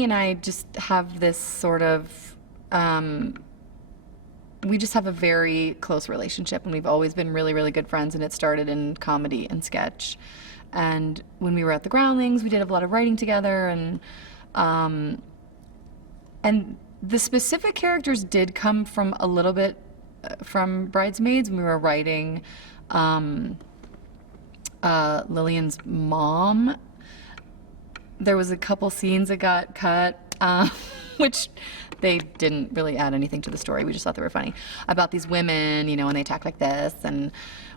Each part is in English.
Kwame and I just have this sort of, we just have a very close relationship, and we've always been really, really good friends, and it started in comedy and sketch. And when we were at the Groundlings, we did a lot of writing together, and the specific characters did come from a little bit from Bridesmaids. When we were writing Lillian's mom, there was a couple scenes that got cut, which they didn't really add anything to the story. We just thought they were funny, about these women, you know, and they talk like this, and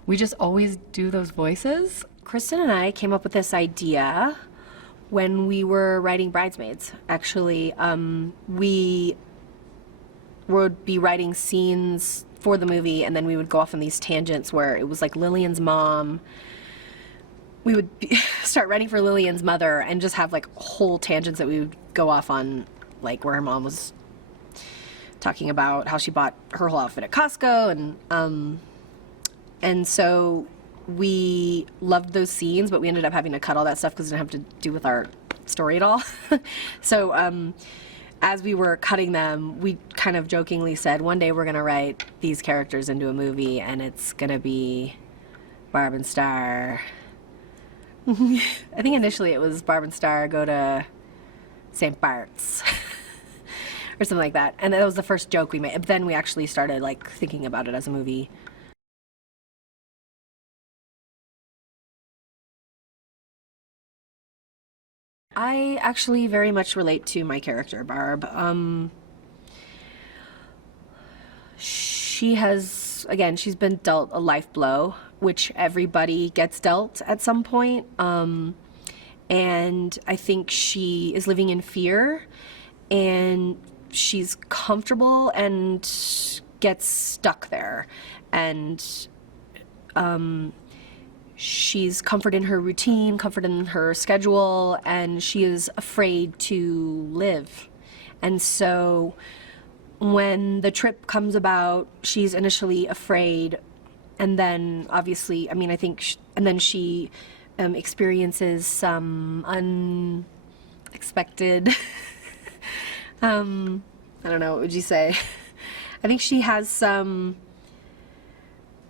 we just always do those voices. Kristen and I came up with this idea when we were writing Bridesmaids. Actually, we would be writing scenes for the movie, and then we would go off on these tangents where it was like Lillian's mom. We would start writing for Lillian's mother and just have like whole tangents that we would go off on, like where her mom was talking about how she bought her whole outfit at Costco, and so we loved those scenes, but we ended up having to cut all that stuff because it didn't have to do with our story at all. So as we were cutting them, we kind of jokingly said, one day we're gonna write these characters into a movie, and it's gonna be Barb and Star. I think initially it was Barb and Star go to St. Bart's or something like that, and that was the first joke we made. But then we actually started like thinking about it as a movie. I actually very much relate to my character, Barb. She has, again, she's been dealt a life blow, which everybody gets dealt at some point. And I think she is living in fear, and she's comfortable and gets stuck there. And she's comfort in her routine, comfort in her schedule, and she is afraid to live. And so when the trip comes about, she's initially afraid, and then obviously, I mean, I think, and then she experiences some unexpected, I don't know, what would you say? I think she has some,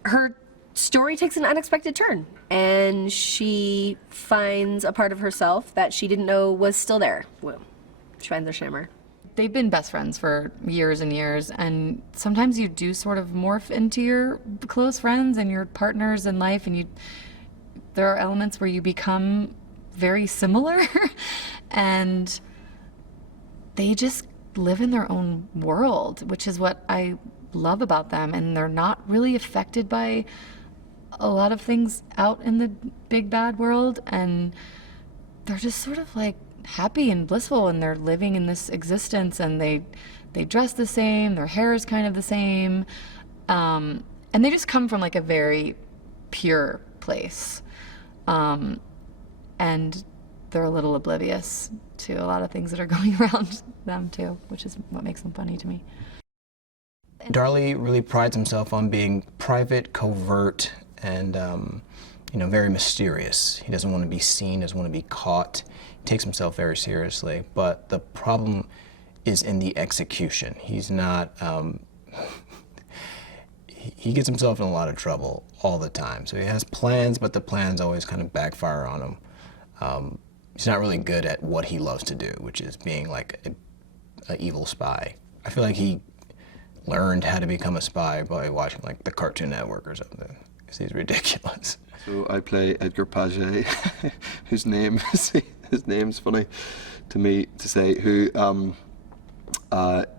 her story takes an unexpected turn, and she finds a part of herself that she didn't know was still there. Well, she finds her shimmer. They've been best friends for years and years, and sometimes you do sort of morph into your close friends and your partners in life, and there are elements where you become very similar, and they just live in their own world, which is what I love about them, and they're not really affected by a lot of things out in the big bad world, and they're just sort of like happy and blissful, and they're living in this existence, and they dress the same, their hair is kind of the same, and they just come from like a very pure place, and they're a little oblivious to a lot of things that are going around them too, which is what makes them funny to me. Darlie really prides himself on being private, covert, and you know, very mysterious. He doesn't want to be seen, doesn't want to be caught. He takes himself very seriously, but the problem is in the execution. He's not, he gets himself in a lot of trouble all the time. So he has plans, but the plans always kind of backfire on him. He's not really good at what he loves to do, which is being like an evil spy. I feel like he learned how to become a spy by watching like the Cartoon Network or something, because he's ridiculous. So I play Edgar Paget, whose name his name's funny to me to say, who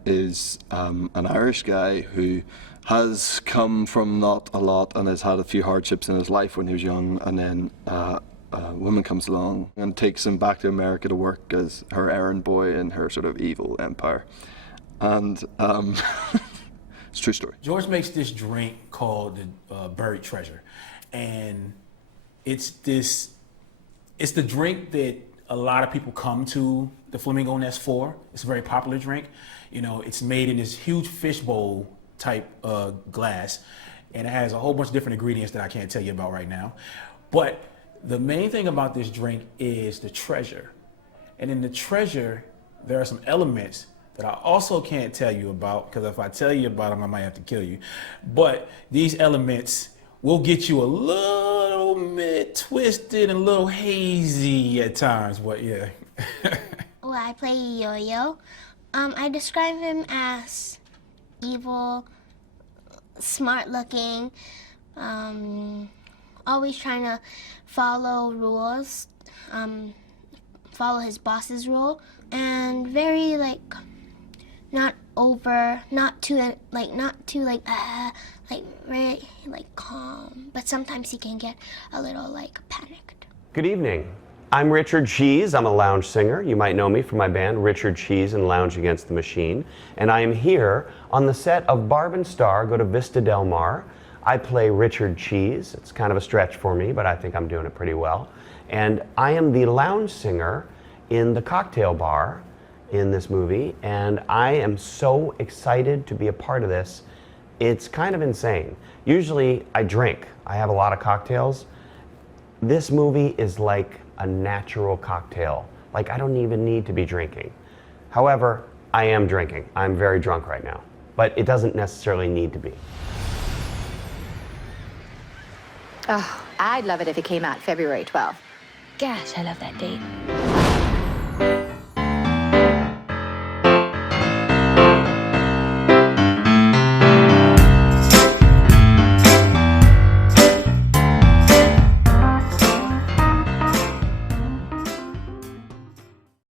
is an Irish guy who has come from not a lot and has had a few hardships in his life when he was young, and then a woman comes along and takes him back to America to work as her errand boy in her sort of evil empire. And it's a true story. George makes this drink called the Buried Treasure, and it's the drink that a lot of people come to the Flamingo Nest for. It's a very popular drink. You know, it's made in this huge fishbowl type glass, and it has a whole bunch of different ingredients that I can't tell you about right now. But the main thing about this drink is the treasure. And in the treasure, there are some elements that I also can't tell you about, because if I tell you about them, I might have to kill you. But these elements will get you a little bit twisted and a little hazy at times, but yeah. Well, I play Yo-Yo. I describe him as evil, smart-looking, always trying to follow rules, follow his boss's rule, and very not too very calm. But sometimes he can get a little panicked. Good evening. I'm Richard Cheese. I'm a lounge singer. You might know me from my band, Richard Cheese and Lounge Against the Machine. And I am here on the set of Barb and Star, Go to Vista Del Mar. I play Richard Cheese. It's kind of a stretch for me, but I think I'm doing it pretty well. And I am the lounge singer in the cocktail bar in this movie, and I am so excited to be a part of this. It's kind of insane. Usually I drink. I have a lot of cocktails. This movie is like a natural cocktail. Like, I don't even need to be drinking. However, I am drinking. I'm very drunk right now, but it doesn't necessarily need to be. Oh, I'd love it if it came out February 12th. Gosh, I love that date.